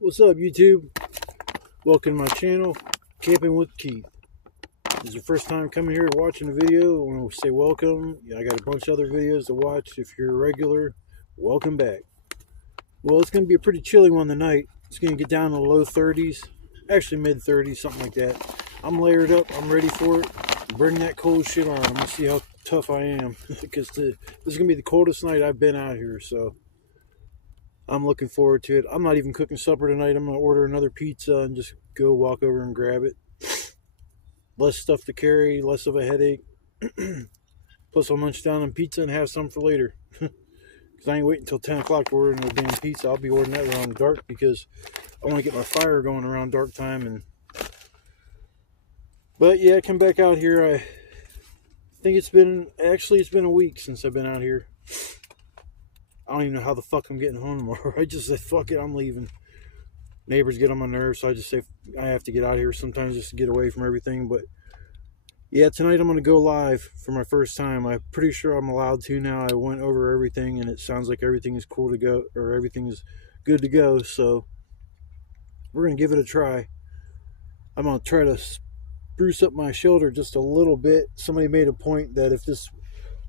What's up, YouTube? Welcome to my channel, Camping with Keith. If this is your first time coming here watching a video, I want to say welcome. I got a bunch of other videos to watch. If you're a regular, welcome back. Well, it's going to be a pretty chilly one tonight. It's going to get down to the low 30s, actually mid 30s, something like that. I'm layered up. I'm ready for it. Bring that cold shit on. Let me see how tough I am, because this is going to be the coldest night I've been out here, so I'm looking forward to it. I'm not even cooking supper tonight. I'm going to order another pizza and just go walk over and grab it. Less stuff to carry, less of a headache. Plus, I'll munch down on pizza and have some for later. Because I ain't waiting until 10 o'clock to order no damn pizza. I'll be ordering that around dark because I want to get my fire going around dark time. But yeah, I come back out here. I think it's been a week since I've been out here. I don't even know how the fuck I'm getting home tomorrow. I just said, fuck it, I'm leaving. Neighbors get on my nerves, so I just say I have to get out of here sometimes just to get away from everything. But yeah, tonight I'm going to go live for my first time. I'm pretty sure I'm allowed to now. I went over everything, and it sounds like everything is cool to go, or everything is good to go. So we're going to give it a try. I'm going to try to spruce up my shelter just a little bit. Somebody made a point that if this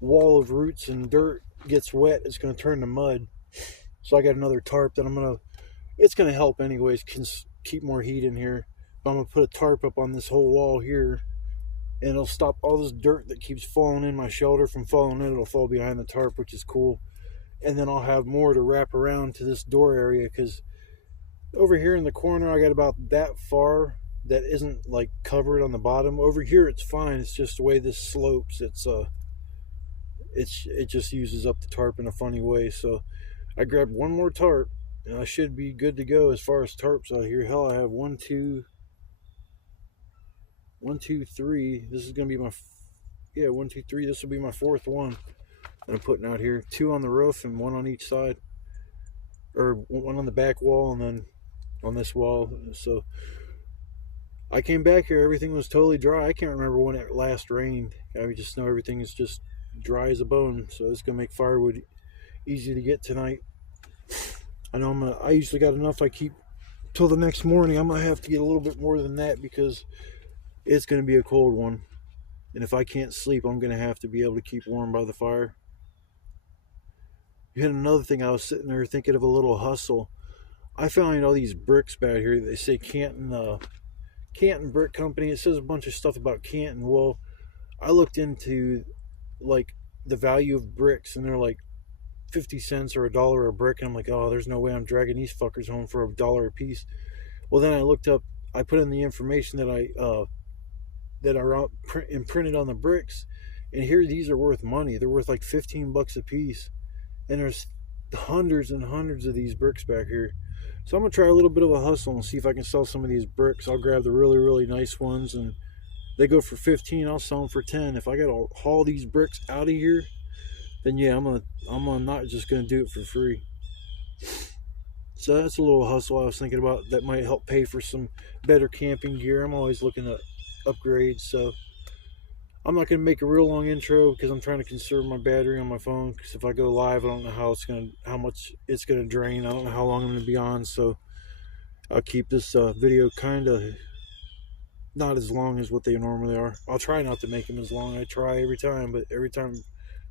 wall of roots and dirt gets wet, it's going to turn to mud. So I got another tarp that it's going to help anyways, can keep more heat in here. But I'm going to put a tarp up on this whole wall here, and it'll stop all this dirt that keeps falling in my shelter from falling in. It'll fall behind the tarp, which is cool. And then I'll have more to wrap around to this door area, because over here in the corner I got about that far that isn't like covered on the bottom. Over here it's fine. It's just the way this slopes. It just uses up the tarp in a funny way. So I grabbed one more tarp, and I should be good to go as far as tarps out here. Hell, I have 1, 2, 3. This is going to be my, 1, 2, 3. This will be my fourth one that I'm putting out here. 2 on the roof and 1 on each side. Or 1 on the back wall and then on this wall. So I came back here. Everything was totally dry. I can't remember when it last rained. I just know everything is just dry as a bone. So it's going to make firewood easy to get tonight. I know I usually got enough I keep till the next morning. I'm going to have to get a little bit more than that because it's going to be a cold one. And if I can't sleep, I'm going to have to be able to keep warm by the fire. You had another thing. I was sitting there thinking of a little hustle. I found all these bricks back here. They say Canton Brick Company. It says a bunch of stuff about Canton. Well, I looked into like the value of bricks, and they're like 50 cents or $1 a brick, and I'm like, oh, there's no way I'm dragging these fuckers home for $1 a piece. Well, then I looked up, I put in the information that are imprinted on the bricks, and here these are worth money. They're worth like 15 bucks a piece, and there's hundreds and hundreds of these bricks back here. So I'm gonna try a little bit of a hustle and see if I can sell some of these bricks. I'll grab the really, really nice ones, and they go for 15. I'll sell them for 10. If I gotta haul these bricks out of here, then yeah, I'm not just gonna do it for free. So that's a little hustle I was thinking about that might help pay for some better camping gear. I'm always looking to upgrade, so I'm not gonna make a real long intro because I'm trying to conserve my battery on my phone. Because if I go live, I don't know how much it's gonna drain. I don't know how long I'm gonna be on, so I'll keep this video kind of not as long as what they normally are. I'll try not to make them as long. I try every time, but every time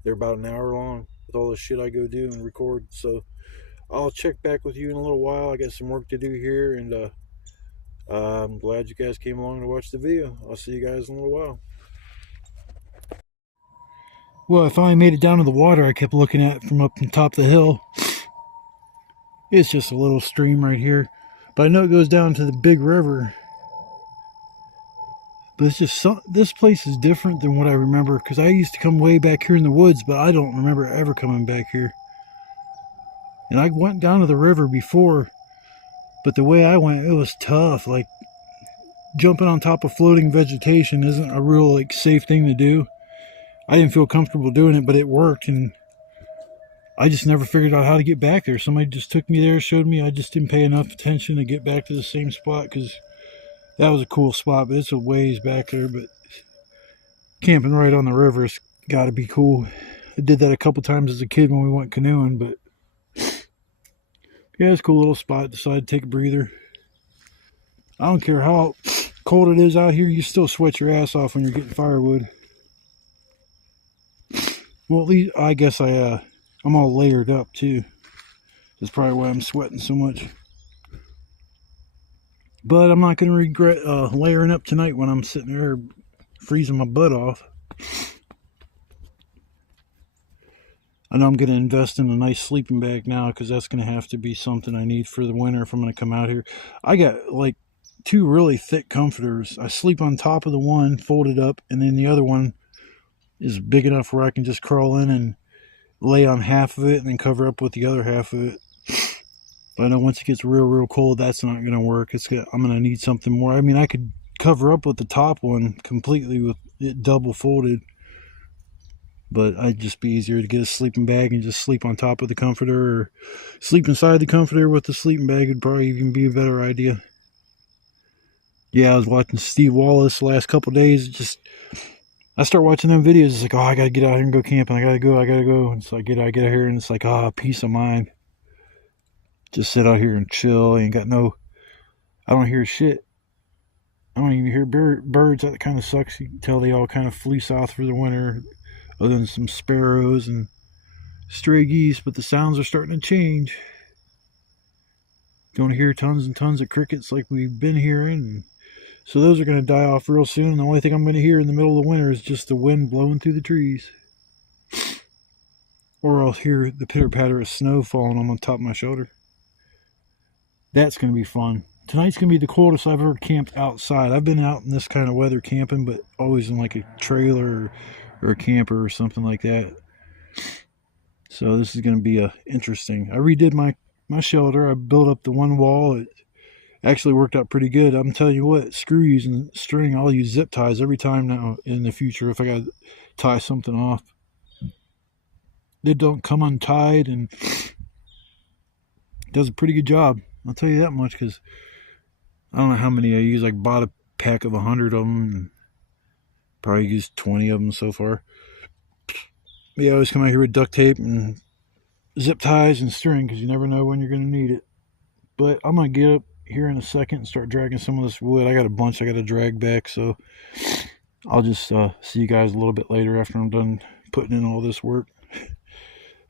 they're about an hour long with all the shit I go do and record. So I'll check back with you in a little while. I got some work to do here, and I'm glad you guys came along to watch the video. I'll see you guys in a little while. Well, I finally made it down to the water I kept looking at from up on top of the hill. It's just a little stream right here, but I know it goes down to the big river. But it's just this place is different than what I remember, because I used to come way back here in the woods, but I don't remember ever coming back here. And I went down to the river before, but the way I went, it was tough. Like, jumping on top of floating vegetation isn't a real like safe thing to do. I didn't feel comfortable doing it, but it worked, and I just never figured out how to get back there. Somebody just took me there, showed me. I just didn't pay enough attention to get back to the same spot, because that was a cool spot, but it's a ways back there. But camping right on the river's got to be cool. I did that a couple times as a kid when we went canoeing, but Yeah, it's a cool little spot. Decided to take a breather. I don't care how cold it is out here, you still sweat your ass off when you're getting firewood. Well, at least I guess I'm all layered up too. That's probably why I'm sweating so much. But I'm not going to regret layering up tonight when I'm sitting there freezing my butt off. I know I'm going to invest in a nice sleeping bag now because that's going to have to be something I need for the winter if I'm going to come out here. I got like 2 really thick comforters. I sleep on top of the one folded up, and then the other one is big enough where I can just crawl in and lay on half of it and then cover up with the other half of it. But I know once it gets real cold, that's not going to work. I'm going to need something more. I mean, I could cover up with the top one completely with it double folded, but I'd just be easier to get a sleeping bag and just sleep on top of the comforter, or sleep inside the comforter with the sleeping bag would probably even be a better idea. Yeah, I was watching Steve Wallace the last couple days. I start watching them videos. It's like, oh, I gotta get out here and go camping. I gotta go. And so I get out here, and it's like, peace of mind. Just sit out here and chill. I don't hear shit. I don't even hear birds. That kind of sucks. You can tell they all kind of flee south for the winter, other than some sparrows and stray geese, but the sounds are starting to change. Don't hear tons and tons of crickets like we've been hearing. So those are going to die off real soon. The only thing I'm going to hear in the middle of the winter is just the wind blowing through the trees. Or I'll hear the pitter-patter of snow falling on top of my shoulder. That's going to be fun. Tonight's going to be the coldest I've ever camped outside. I've been out in this kind of weather camping, but always in like a trailer or a camper or something like that. So this is going to be interesting. I redid my shelter. I built up the one wall. It actually worked out pretty good. I'm telling you what, screw using string. I'll use zip ties every time now in the future if I got to tie something off. They don't come untied, and does a pretty good job. I'll tell you that much, because I don't know how many I use. I bought a pack of 100 of them, and probably used 20 of them so far. But yeah, I always come out here with duct tape and zip ties and string, because you never know when you're going to need it. But I'm going to get up here in a second and start dragging some of this wood. I got a bunch I got to drag back, so I'll just see you guys a little bit later after I'm done putting in all this work.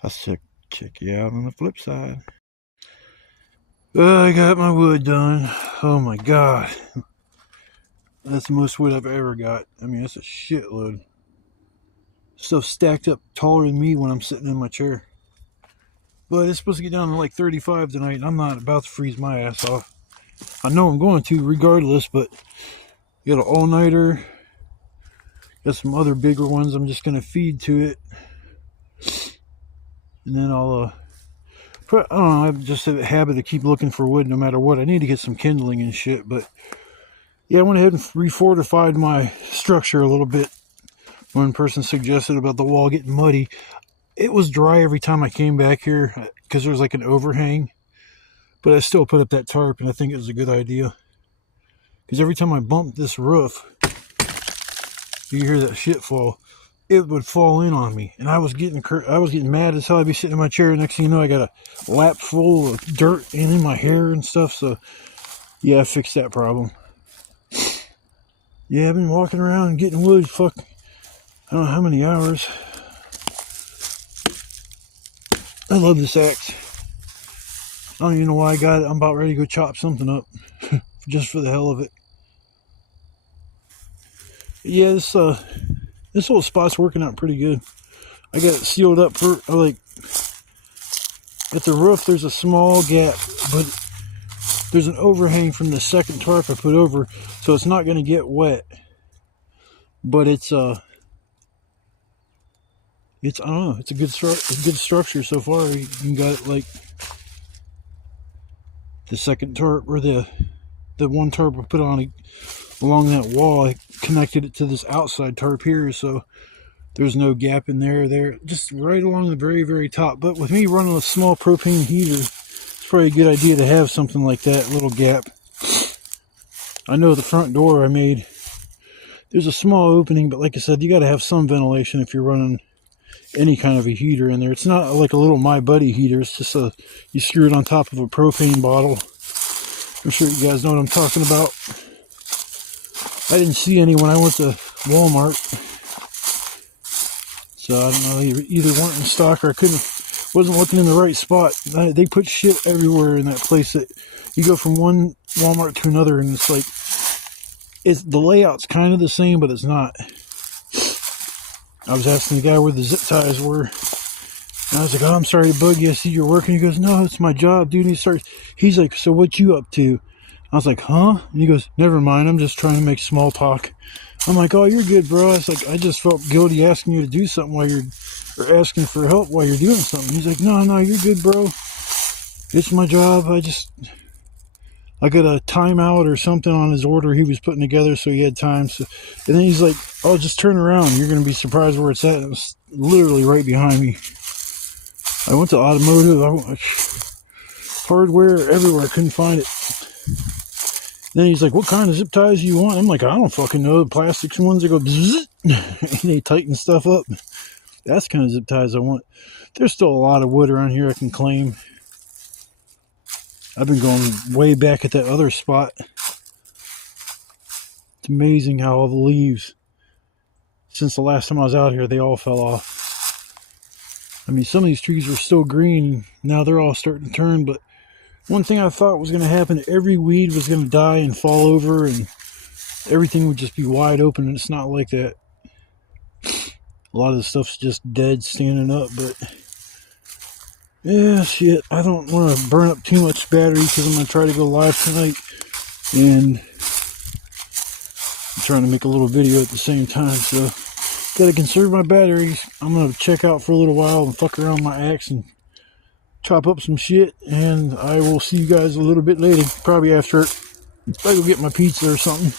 I'll check you out on the flip side. I got my wood done. Oh my god. That's the most wood I've ever got. I mean, that's a shitload. Stuff stacked up taller than me when I'm sitting in my chair. But it's supposed to get down to like 35 tonight, and I'm not about to freeze my ass off. I know I'm going to regardless, but got an all-nighter. Got some other bigger ones I'm just going to feed to it. And then I don't know, I have just a habit to keep looking for wood no matter what. I need to get some kindling and shit, but yeah, I went ahead and refortified my structure a little bit. One person suggested about the wall getting muddy. It was dry every time I came back here because there was like an overhang, but I still put up that tarp, and I think it was a good idea. Because every time I bumped this roof, you hear that shit fall. It would fall in on me, and I was getting mad as hell. I'd be sitting in my chair, and next thing you know, I got a lap full of dirt and in my hair and stuff. So yeah, I fixed that problem. Yeah, I've been walking around and getting wood. I don't know how many hours. I love this axe. I don't even know why I got it. I'm about ready to go chop something up just for the hell of it. Yeah, this little spot's working out pretty good. I got it sealed up for, like, at the roof there's a small gap, but there's an overhang from the second tarp I put over, so it's not going to get wet. But it's I don't know, it's a good structure so far. You got like the second tarp, or the one tarp I put on along that wall. I connected it to this outside tarp here, so there's no gap in there, just right along the very, very top. But with me running a small propane heater, it's probably a good idea to have something like that, little gap. I know the front door I made, there's a small opening, but like I said, you got to have some ventilation if you're running any kind of a heater in there. It's not like a little My Buddy heater. It's just you screw it on top of a propane bottle. I'm sure you guys know what I'm talking about. I didn't see any when I went to Walmart, so I don't know, either weren't in stock or I wasn't looking in the right spot. They put shit everywhere in that place that you go from one Walmart to another, and it's like the layout's kind of the same, but it's not. I was asking the guy where the zip ties were, and I was like, "Oh, I'm sorry to bug you. I see you're working." He goes, "No, it's my job, dude." And he's like, "So what you up to?" I was like, "Huh?" And he goes, "Never mind. I'm just trying to make small talk." I'm like, "Oh, you're good, bro." I was like, "I just felt guilty asking you to do something or asking for help while you're doing something." He's like, "No, you're good, bro. It's my job. I got a timeout or something on his order he was putting together, so he had time." So, and then he's like, "Oh, just turn around. You're going to be surprised where it's at." And it was literally right behind me. I went to automotive, hardware, everywhere. I couldn't find it. Then he's like, "What kind of zip ties do you want?" I'm like, "I don't fucking know. The plastics ones that go bzzz, and they tighten stuff up. That's the kind of zip ties I want." There's still a lot of wood around here I can claim. I've been going way back at that other spot. It's amazing how all the leaves, since the last time I was out here, they all fell off. I mean, some of these trees were still green. Now they're all starting to turn, but one thing I thought was going to happen, every weed was going to die and fall over and everything would just be wide open, and it's not like that. A lot of the stuff's just dead standing up, but yeah, shit. I don't want to burn up too much battery because I'm going to try to go live tonight, and I'm trying to make a little video at the same time, so gotta conserve my batteries. I'm going to check out for a little while and fuck around with my axe and chop up some shit, and I will see you guys a little bit later, probably after I go get my pizza or something.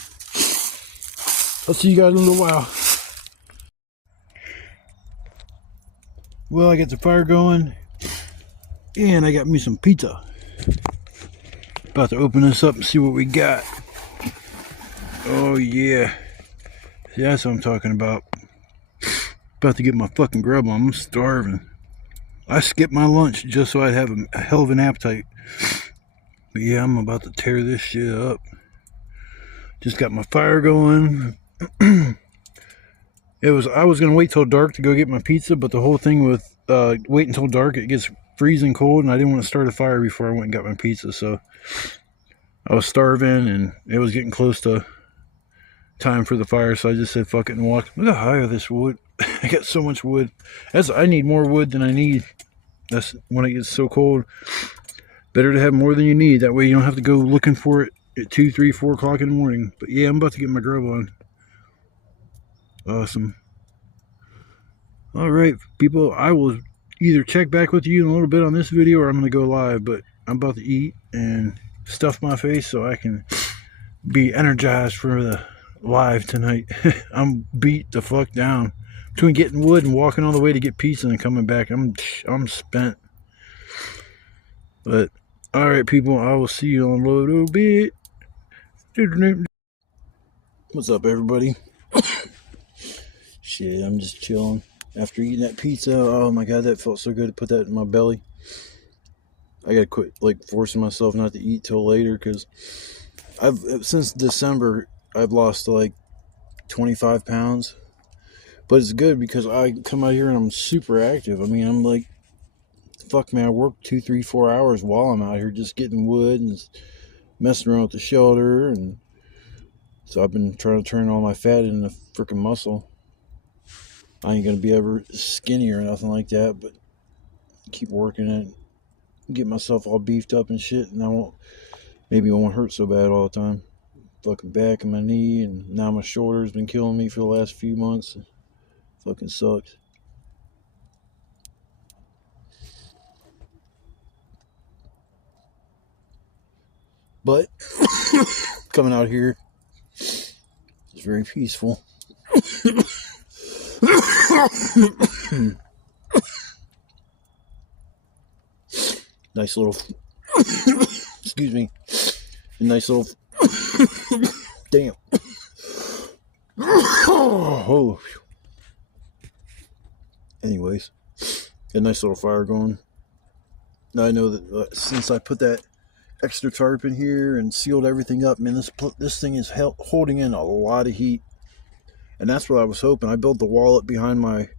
I'll see you guys in a little while. Well, I got the fire going, and I got me some pizza. About to open this up and see what we got. Oh yeah, that's what I'm talking about. About to get my fucking grub on. I'm starving. I skipped my lunch just so I'd have a hell of an appetite. But yeah, I'm about to tear this shit up. Just got my fire going. I was gonna wait till dark to go get my pizza, but the whole thing with wait until dark, it gets freezing cold, and I didn't want to start a fire before I went and got my pizza. So I was starving, and it was getting close to time for the fire, so I just said fuck it and walked. Look how high this wood. I got so much wood. I need more wood than I need. That's when it gets so cold. Better to have more than you need. That way you don't have to go looking for it at 2, 3, 4 o'clock in the morning. But yeah, I'm about to get my grub on. Awesome. Alright, people, I will either check back with you in a little bit on this video, or I'm going to go live. But I'm about to eat and stuff my face so I can be energized for the live tonight. I'm beat the fuck down. Between getting wood and walking all the way to get pizza and coming back, I'm spent. But alright, people, I will see you in a little bit. What's up, everybody? Shit, I'm just chilling after eating that pizza. Oh my god, that felt so good to put that in my belly. I gotta quit forcing myself not to eat till later, because since December I've lost 25 pounds. But it's good because I come out here and I'm super active. I mean, I'm like, fuck man, I work 2, 3, 4 hours while I'm out here just getting wood and messing around with the shelter, and so I've been trying to turn all my fat into freaking muscle. I ain't gonna be ever skinny or nothing like that, but keep working it, get myself all beefed up and shit, and maybe it won't hurt so bad all the time. Fucking back and my knee, and now my shoulder's been killing me for the last few months. Fucking sucks. But coming out here is very peaceful. Nice little excuse me. Nice little damn. Oh. anyways, a nice little fire going. Now I know that since I put that extra tarp in here and sealed everything up, man, this thing is holding in a lot of heat. And that's what I was hoping. I built the wall up behind my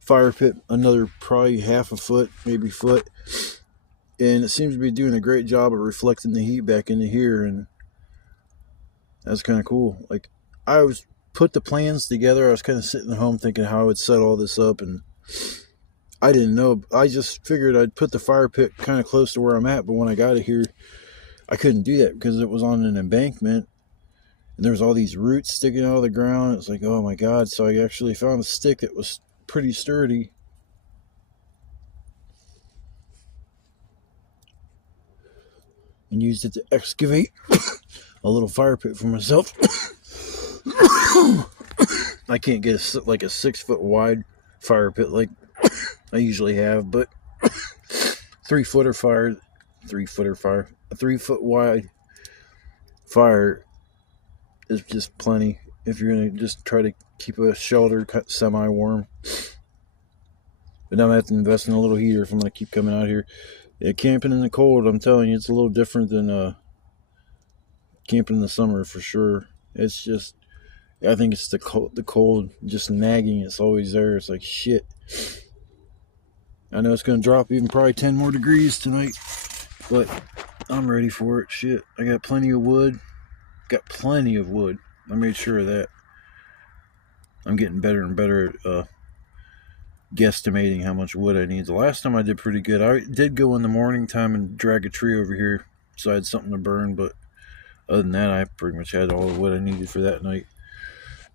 fire pit, another probably half a foot, maybe foot. And it seems to be doing a great job of reflecting the heat back into here. And that's kind of cool. Like, I was put the plans together. I was kind of sitting at home thinking how I would set all this up. And I didn't know. I just figured I'd put the fire pit kind of close to where I'm at. But when I got it here, I couldn't do that because it was on an embankment. And there's all these roots sticking out of the ground. It's like, oh my God. So I actually found a stick that was pretty sturdy. And used it to excavate a little fire pit for myself. I can't get like a 6 foot wide fire pit like I usually have, but a 3 foot wide fire is just plenty if you're gonna just try to keep a shelter semi-warm. But now I have to invest in a little heater if I'm gonna keep coming out here. Yeah, camping in the cold, I'm telling you, it's a little different than camping in the summer for sure. It's just, I think it's the cold just nagging. It's always there. It's like shit. I know it's gonna drop even probably 10 more degrees tonight, but I'm ready for it. Shit, I got plenty of wood. I made sure of that. I'm getting better and better at guesstimating how much wood I need. The last time I did pretty good. I did go in the morning time and drag a tree over here so I had something to burn, but other than that, I pretty much had all the wood I needed for that night.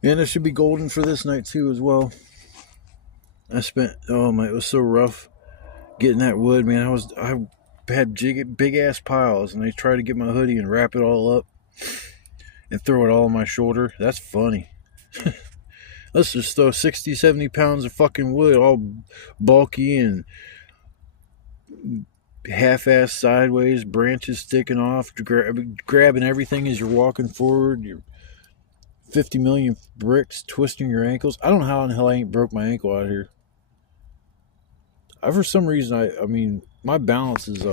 And it should be golden for this night too as well. I spent, oh my, it was so rough getting that wood, man. I had big ass piles, and I tried to get my hoodie and wrap it all up and throw it all on my shoulder. That's funny. Let's just throw 60, 70 pounds of fucking wood, all bulky and half-ass sideways, branches sticking off, grabbing everything as you're walking forward. You're 50 million bricks twisting your ankles. I don't know how in the hell I ain't broke my ankle out here. For some reason, I mean, my balance is,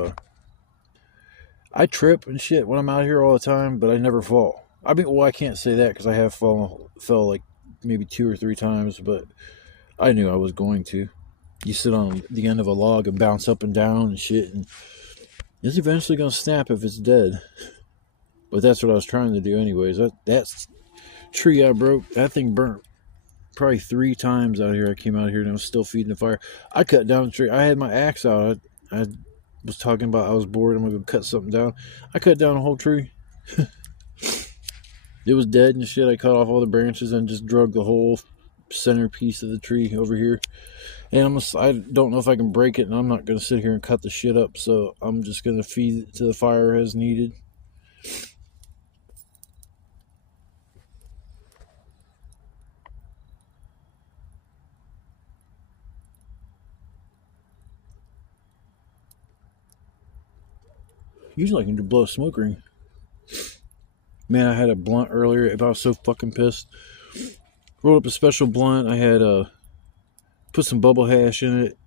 I trip and shit when I'm out here all the time, but I never fall. I mean, well, I can't say that because I have fell like maybe 2 or 3 times, but I knew I was going to. You sit on the end of a log and bounce up and down and shit, and it's eventually going to snap if it's dead. But that's what I was trying to do anyways. That tree I broke, that thing burnt probably 3 times out here. I came out here and I was still feeding the fire. I cut down the tree. I had my axe out. I was talking about I was bored. I'm going to go cut something down. I cut down a whole tree. It was dead and shit. I cut off all the branches and just drug the whole centerpiece of the tree over here. And I don't know if I can break it, and I'm not going to sit here and cut the shit up. So I'm just going to feed it to the fire as needed. Usually I can blow a smoke ring. Man, I had a blunt earlier. I was so fucking pissed. Rolled up a special blunt. I had put some bubble hash in it,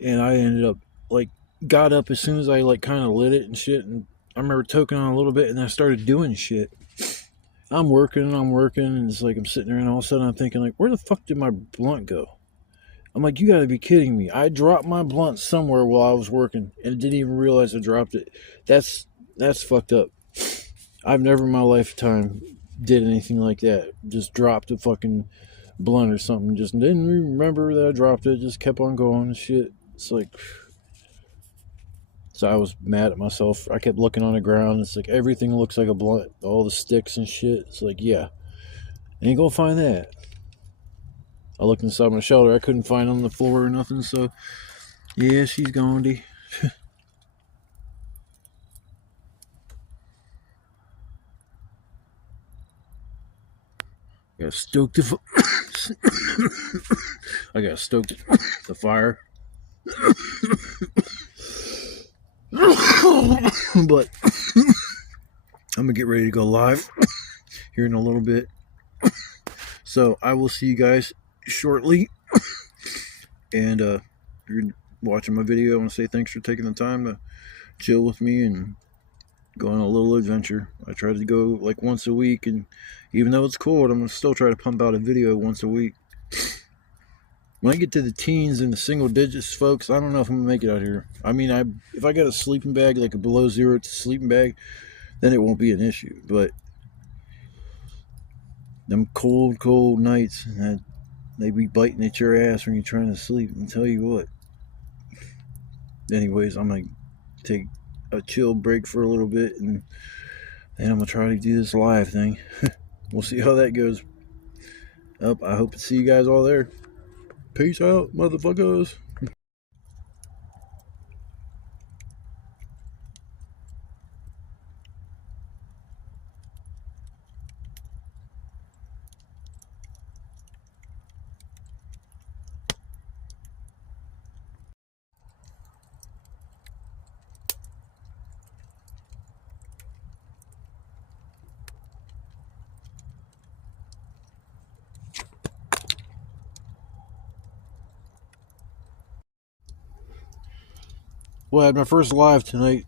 and I ended up got up as soon as I kind of lit it and shit. And I remember toking on a little bit, and I started doing shit. I'm working, and it's like I'm sitting there, and all of a sudden I'm thinking where the fuck did my blunt go? I'm like, you gotta be kidding me. I dropped my blunt somewhere while I was working and didn't even realize I dropped it. That's fucked up. I've never in my lifetime did anything like that. Just dropped a fucking blunt or something. Just didn't remember that I dropped it. Just kept on going and shit. It's like, so I was mad at myself. I kept looking on the ground. It's like everything looks like a blunt. All the sticks and shit. It's like, yeah, ain't gonna find that. I looked inside my shelter. I couldn't find it on the floor or nothing. So, yeah, she's gone, D. I gotta stoke the fire. But I'm gonna get ready to go live here in a little bit. So I will see you guys shortly. And if you're watching my video, I want to say thanks for taking the time to chill with me and go on a little adventure. I try to go like once a week, and even though it's cold, I'm going to still try to pump out a video once a week. When I get to the teens and the single digits, folks, I don't know if I'm going to make it out here. I mean, if I got a sleeping bag, like a below zero sleeping bag, then it won't be an issue. But them cold nights, they be biting at your ass when you're trying to sleep. And tell you what. Anyways, I'm going to take a chill break for a little bit, and then I'm going to try to do this live thing. We'll see how that goes. I hope to see you guys all there. Peace out, motherfuckers. Well, I had my first live tonight.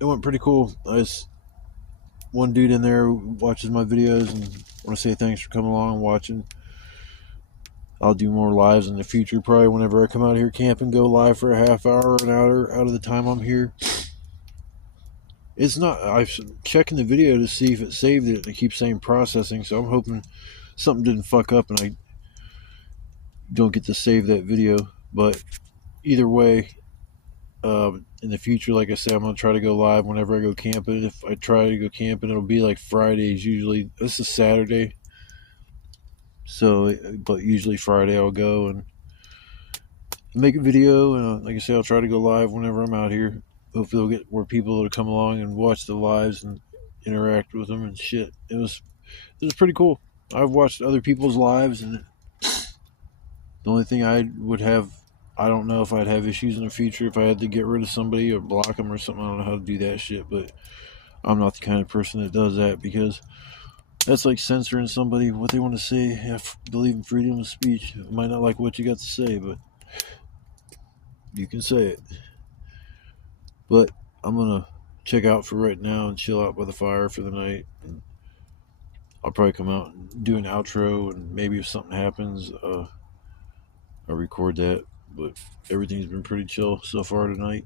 It went pretty cool. One dude in there who watches my videos, and I want to say thanks for coming along and watching. I'll do more lives in the future, probably whenever I come out here camping, go live for a half hour or an hour out of the time I'm here. It's not, I'm checking the video to see if it saved it, and it keeps saying processing, so I'm hoping something didn't fuck up and I don't get to save that video. But either way, in the future, like I said, I'm going to try to go live whenever I go camping. If I try to go camping, it'll be like Fridays usually. This is Saturday, so but usually Friday I'll go and make a video, and like I said, I'll try to go live whenever I'm out here. Hopefully we'll get more people to come along and watch the lives and interact with them and shit. It was pretty cool. I've watched other people's lives, and the only thing I would have, I don't know if I'd have issues in the future if I had to get rid of somebody or block them or something. I don't know how to do that shit, but I'm not the kind of person that does that, because that's like censoring somebody what they want to say. I believe in freedom of speech. I might not like what you got to say, but you can say it. But I'm gonna check out for right now and chill out by the fire for the night. And I'll probably come out and do an outro, and maybe if something happens, I'll record that. But everything's been pretty chill so far tonight.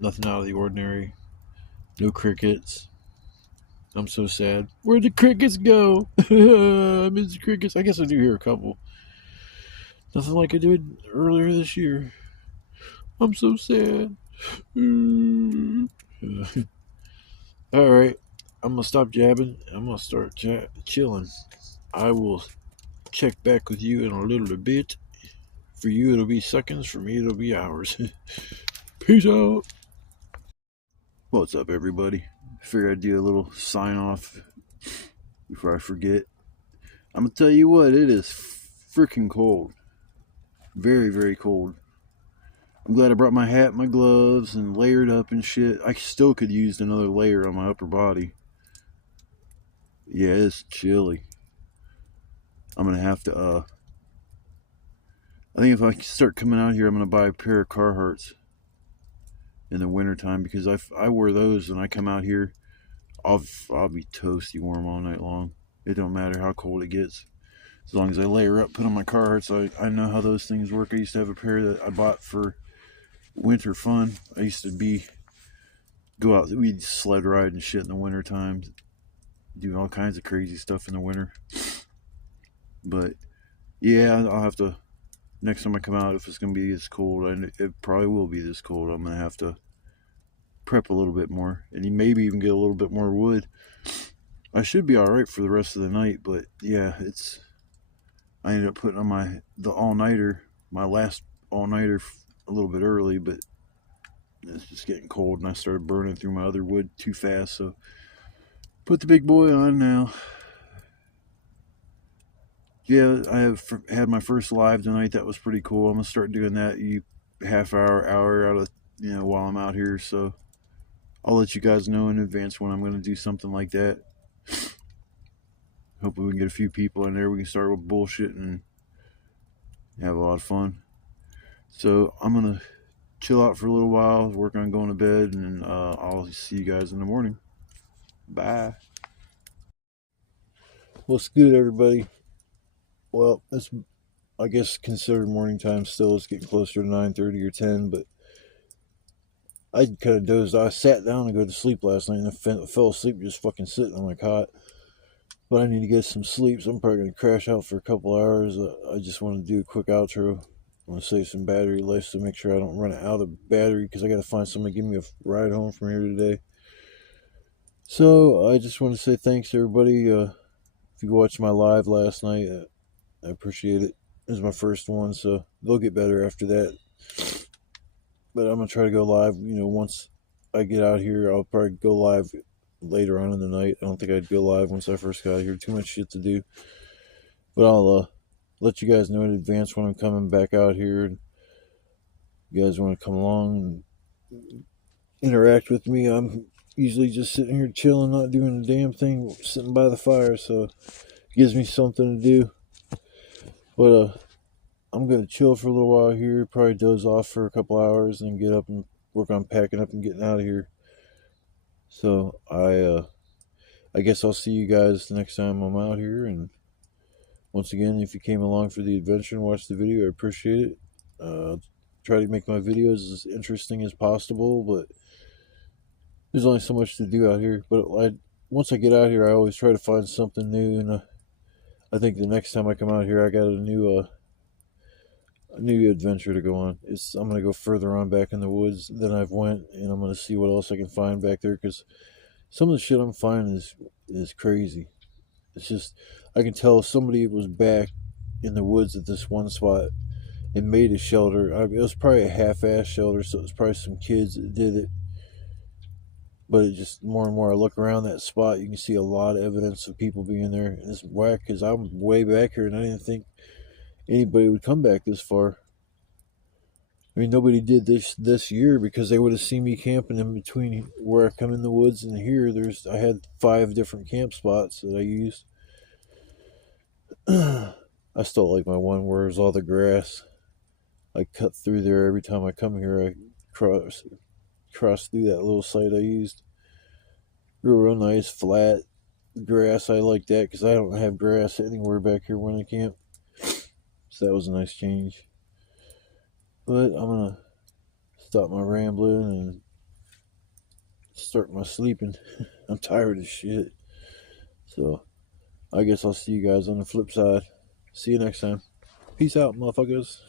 Nothing out of the ordinary. No crickets. I'm so sad. Where'd the crickets go? I miss the crickets. I guess I do hear a couple. Nothing like I did earlier this year. I'm so sad. Alright. I'm going to stop jabbing. I'm going to start chilling. I will check back with you in a little bit. For you, it'll be seconds. For me, it'll be hours. Peace out. What's up, everybody? Figured I'd do a little sign off before I forget. I'm gonna tell you what, it is freaking cold. Very, very cold. I'm glad I brought my hat, my gloves, and layered up and shit. I still could use another layer on my upper body. Yeah, it's chilly. I'm gonna have to, I think if I start coming out here, I'm gonna buy a pair of Carhartts in the wintertime, because I wear those and I come out here, I'll be toasty warm all night long. It don't matter how cold it gets. As long as I layer up, put on my Carhartts, I know how those things work. I used to have a pair that I bought for winter fun. I used to go out, we'd sled ride and shit in the winter time, do all kinds of crazy stuff in the winter. But yeah, I'll have to, next time I come out, if it's gonna be this cold, and it probably will be this cold, I'm gonna have to prep a little bit more, and maybe even get a little bit more wood. I should be all right for the rest of the night, but yeah, I ended up putting on the all-nighter, my last all-nighter, a little bit early, but it's just getting cold, and I started burning through my other wood too fast, so put the big boy on now. Yeah, I have had my first live tonight. That was pretty cool. I'm gonna start doing that half hour out of, while I'm out here, so I'll let you guys know in advance when I'm gonna do something like that. Hopefully we can get a few people in there. We can start with bullshit and have a lot of fun. So I'm gonna chill out for a little while, work on going to bed, and I'll see you guys in the morning. Bye. What's good, everybody? Well, it's, I guess, considered morning time still. It's getting closer to 9:30 or 10, but I kind of dozed. I sat down to go to sleep last night and I fell asleep just fucking sitting on my cot. But I need to get some sleep, so I'm probably going to crash out for a couple hours. I just want to do a quick outro. I want to save some battery life to make sure I don't run out of battery because I got to find somebody to give me a ride home from here today. So I just want to say thanks, everybody. If you watched my live last night, I appreciate it. It was my first one, so they'll get better after that. But I'm going to try to go live, once I get out here. I'll probably go live later on in the night. I don't think I'd go live once I first got here. Too much shit to do. But I'll let you guys know in advance when I'm coming back out here. And you guys want to come along and interact with me, I'm usually just sitting here chilling, not doing a damn thing, sitting by the fire. So it gives me something to do. But I'm going to chill for a little while here, probably doze off for a couple hours, and get up and work on packing up and getting out of here. So I guess I'll see you guys the next time I'm out here. And once again, if you came along for the adventure and watched the video, I appreciate it. Try to make my videos as interesting as possible, but there's only so much to do out here. But once I get out here, I always try to find something new, and I think the next time I come out here, I got a new adventure to go on. I'm gonna go further on back in the woods than I've went, and I'm gonna see what else I can find back there, because some of the shit I'm finding is crazy. It's just, I can tell if somebody was back in the woods at this one spot and made a shelter. It was probably a half-ass shelter, so it was probably some kids that did it. But it just, more and more I look around that spot, you can see a lot of evidence of people being there. And it's whack, because I'm way back here and I didn't think anybody would come back this far. I mean, nobody did this year, because they would have seen me camping in between where I come in the woods and here. I had 5 different camp spots that I used. I still like my one where there's all the grass. I cut through there every time I come here. I cross through that little site I used. Real nice flat grass. I like that because I don't have grass anywhere back here when I camp. So that was a nice change. But I'm gonna stop my rambling and start my sleeping. I'm tired as shit. So I guess I'll see you guys on the flip side. See you next time. Peace out, motherfuckers.